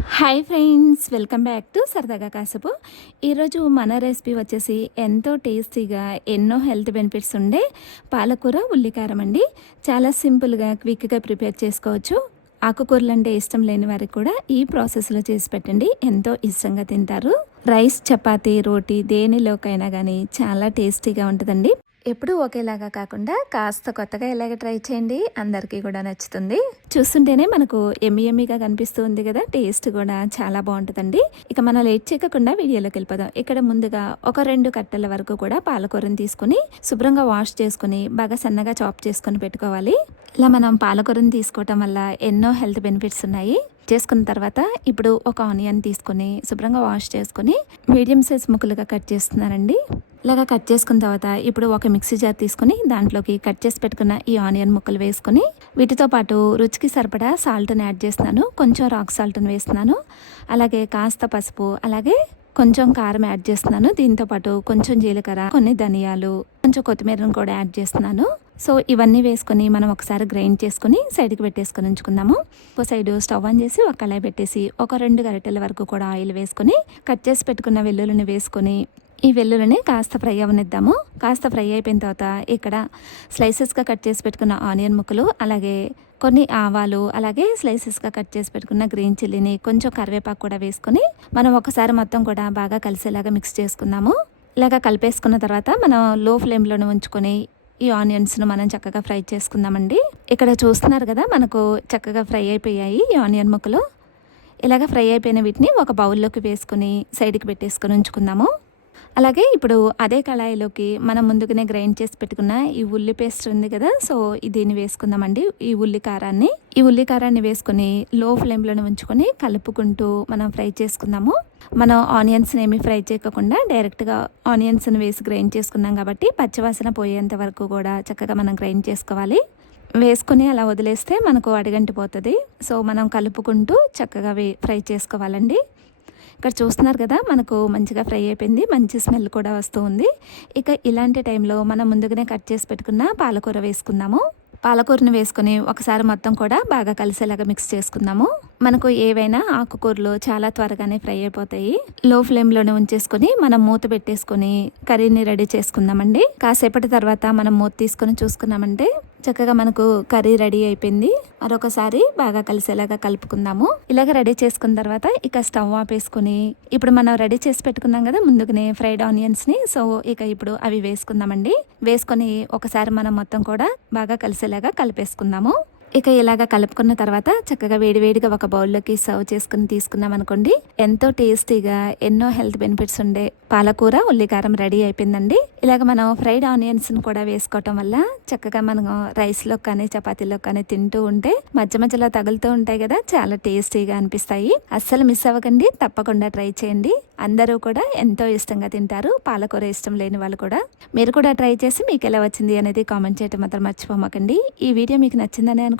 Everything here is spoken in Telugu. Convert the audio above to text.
Hi friends welcome back to Saradaga Kasepu. ఈరోజు మన రెసిపీ వచ్చేసి ఎంతో టేస్టీగా ఎన్నో హెల్త్ బెనిఫిట్స్ ఉండే పాలకూర ఉల్లికారం అండి. చాలా సింపుల్గా క్విక్గా ప్రిపేర్ చేసుకోవచ్చు. ఆకుకూరలు అంటే ఇష్టం లేని వారికి కూడా ఈ ప్రాసెస్లో చేసి పెట్టండి. ఎంతో ఇష్టంగా తింటారు. రైస్ చపాతీ రోటీ దేనిలోకైనా కానీ చాలా టేస్టీగా ఉంటుందండి. ఎప్పుడూ ఒకేలాగా కాకుండా కాస్త కొత్తగా ఇలాగ ట్రై చేయండి. అందరికీ కూడా నచ్చుతుంది. చూస్తుంటేనే మనకు ఎమ్మి ఎమ్మిగా కనిపిస్తుంది కదా టేస్ట్ కూడా చాలా బాగుంటుందండి. ఇక మనం లేట్ చేయకుండా వీడియోలోకి వెళ్ళిపోదాం. ఇక్కడ ముందుగా ఒక రెండు కట్టెల వరకు కూడా పాలకూరను తీసుకుని శుభ్రంగా వాష్ చేసుకుని బాగా సన్నగా చాప్ చేసుకుని పెట్టుకోవాలి. ఇలా మనం పాలకూరను తీసుకోవటం వల్ల ఎన్నో హెల్త్ బెనిఫిట్స్ ఉన్నాయి. చేసుకున్న తర్వాత ఇప్పుడు ఒక ఆనియన్ తీసుకొని శుభ్రంగా వాష్ చేసుకొని మీడియం సైజ్ ముక్కలుగా కట్ చేస్తున్నానండి. ఇలాగా కట్ చేసుకున్న తర్వాత ఇప్పుడు ఒక మిక్సీ జార్ తీసుకొని దాంట్లోకి కట్ చేసి పెట్టుకున్న ఈ ఆనియన్ ముక్కలు వేసుకొని వీటితో పాటు రుచికి సరిపడా సాల్ట్ని యాడ్ చేస్తున్నాను. కొంచెం రాక్ సాల్ట్ని వేస్తున్నాను. అలాగే కాస్త పసుపు అలాగే కొంచెం కారం యాడ్ చేస్తున్నాను. దీంతో పాటు కొంచెం జీలకర్ర కొన్ని ధనియాలు కొంచెం కొత్తిమీరను కూడా యాడ్ చేస్తున్నాను. సో ఇవన్నీ వేసుకొని మనం ఒకసారి గ్రైండ్ చేసుకుని సైడ్కి పెట్టేసుకొని ఉంచుకుందాము. ఒక సైడ్ స్టవ్ ఆన్ చేసి ఒక కళాయి పెట్టేసి ఒక రెండు గరిటెల వరకు కూడా ఆయిల్ వేసుకొని కట్ చేసి పెట్టుకున్న వెల్లుల్లిని వేసుకొని ఈ వెల్లుల్లిని కాస్త ఫ్రై అవనిద్దాము. కాస్త ఫ్రై అయిపోయిన తర్వాత ఇక్కడ స్లైసెస్గా కట్ చేసి పెట్టుకున్న ఆనియన్ ముక్కలు అలాగే కొన్ని ఆవాలు అలాగే స్లైసెస్గా కట్ చేసి పెట్టుకున్న గ్రీన్ చిల్లీని కొంచెం కరివేపాకు కూడా వేసుకొని మనం ఒకసారి మొత్తం కూడా బాగా కలిసేలాగా మిక్స్ చేసుకుందాము. ఇలాగ కలిపేసుకున్న తర్వాత మనం లో ఫ్లేమ్లోనే ఉంచుకొని ఈ ఆనియన్స్ను మనం చక్కగా ఫ్రై చేసుకుందామండి. ఇక్కడ చూస్తున్నారు కదా మనకు చక్కగా ఫ్రై అయిపోయాయి ఈ ఆనియన్ ముక్కలు. ఇలాగ ఫ్రై అయిపోయిన వీటిని ఒక బౌల్లోకి వేసుకుని సైడ్కి పెట్టేసుకొని ఉంచుకుందాము. అలాగే ఇప్పుడు అదే కళాయిలోకి మనం ముందుగానే గ్రైండ్ చేసి పెట్టుకున్న ఈ ఉల్లి పేస్ట్ ఉంది కదా సో దీన్ని వేసుకుందామండి. ఈ ఉల్లి కారాన్ని. ఈ ఉల్లి కారాన్ని వేసుకొని లో ఫ్లేమ్లోనే ఉంచుకొని కలుపుకుంటూ మనం ఫ్రై చేసుకుందాము. మనం ఆనియన్స్ని ఏమి ఫ్రై చేయకుండా డైరెక్ట్గా ఆనియన్స్ని వేసి గ్రైండ్ చేసుకున్నాం కాబట్టి పచ్చివాసన పోయేంత వరకు కూడా చక్కగా మనం గ్రైండ్ చేసుకోవాలి. వేసుకొని అలా వదిలేస్తే మనకు అడిగంటిపోతుంది. సో మనం కలుపుకుంటూ చక్కగా వే ఫ్రై చేసుకోవాలండి. ఇక్కడ చూస్తున్నారు కదా మనకు మంచిగా ఫ్రై అయిపోయింది మంచి స్మెల్ కూడా వస్తూ ఉంది. ఇక ఇలాంటి టైంలో మనం ముందుగానే కట్ చేసి పెట్టుకున్న పాలకూర వేసుకుందాము. పాలకూరను వేసుకుని ఒకసారి మొత్తం కూడా బాగా కలిసేలాగా మిక్స్ చేసుకుందాము. మనకు ఏవైనా ఆకుకూరలు చాలా త్వరగానే ఫ్రై అయిపోతాయి. లో ఫ్లేమ్లోనే ఉంచేసుకొని మనం మూత పెట్టేసుకొని కర్రీని రెడీ చేసుకుందామండి. కాసేపటి తర్వాత మనం మూత తీసుకొని చూసుకున్నామంటే చక్కగా మనకు కర్రీ రెడీ అయిపోయింది. మరొకసారి బాగా కలిసేలాగా కలుపుకుందాము. ఇలాగ రెడీ చేసుకున్న తర్వాత ఇక స్టవ్ ఆపేసుకుని ఇప్పుడు మనం రెడీ చేసి పెట్టుకున్నాం కదా ముందుగానే ఫ్రైడ్ ఆనియన్స్ని సో ఇక ఇప్పుడు అవి వేసుకుందామండి. వేసుకొని ఒకసారి మనం మొత్తం కూడా బాగా కలిసేలాగా కలిపేసుకుందాము. ఇక ఇలాగ కలుపుకున్న తర్వాత చక్కగా వేడివేడిగా ఒక బౌల్లోకి సర్వ్ చేసుకుని తీసుకున్నాం అనుకోండి. ఎంతో టేస్టీగా ఎన్నో హెల్త్ బెనిఫిట్స్ ఉండే పాలకూర ఉల్లికారం రెడీ అయిపోయిందండి. ఇలాగ మనం ఫ్రైడ్ ఆనియన్స్ని కూడా వేసుకోవటం వల్ల చక్కగా మనం రైస్లో కానీ చపాతీలో కానీ తింటూ ఉంటే మధ్య మధ్యలో తగులుతూ ఉంటాయి కదా చాలా టేస్టీగా అనిపిస్తాయి. అస్సలు మిస్ అవ్వకండి తప్పకుండా ట్రై చేయండి. అందరూ కూడా ఎంతో ఇష్టంగా తింటారు పాలకూర ఇష్టం లేని వాళ్ళు కూడా. మీరు కూడా ట్రై చేసి మీకు ఎలా వచ్చింది అనేది కామెంట్ చేయడం మాత్రం మర్చిపోమాకండి. ఈ వీడియో మీకు నచ్చిందని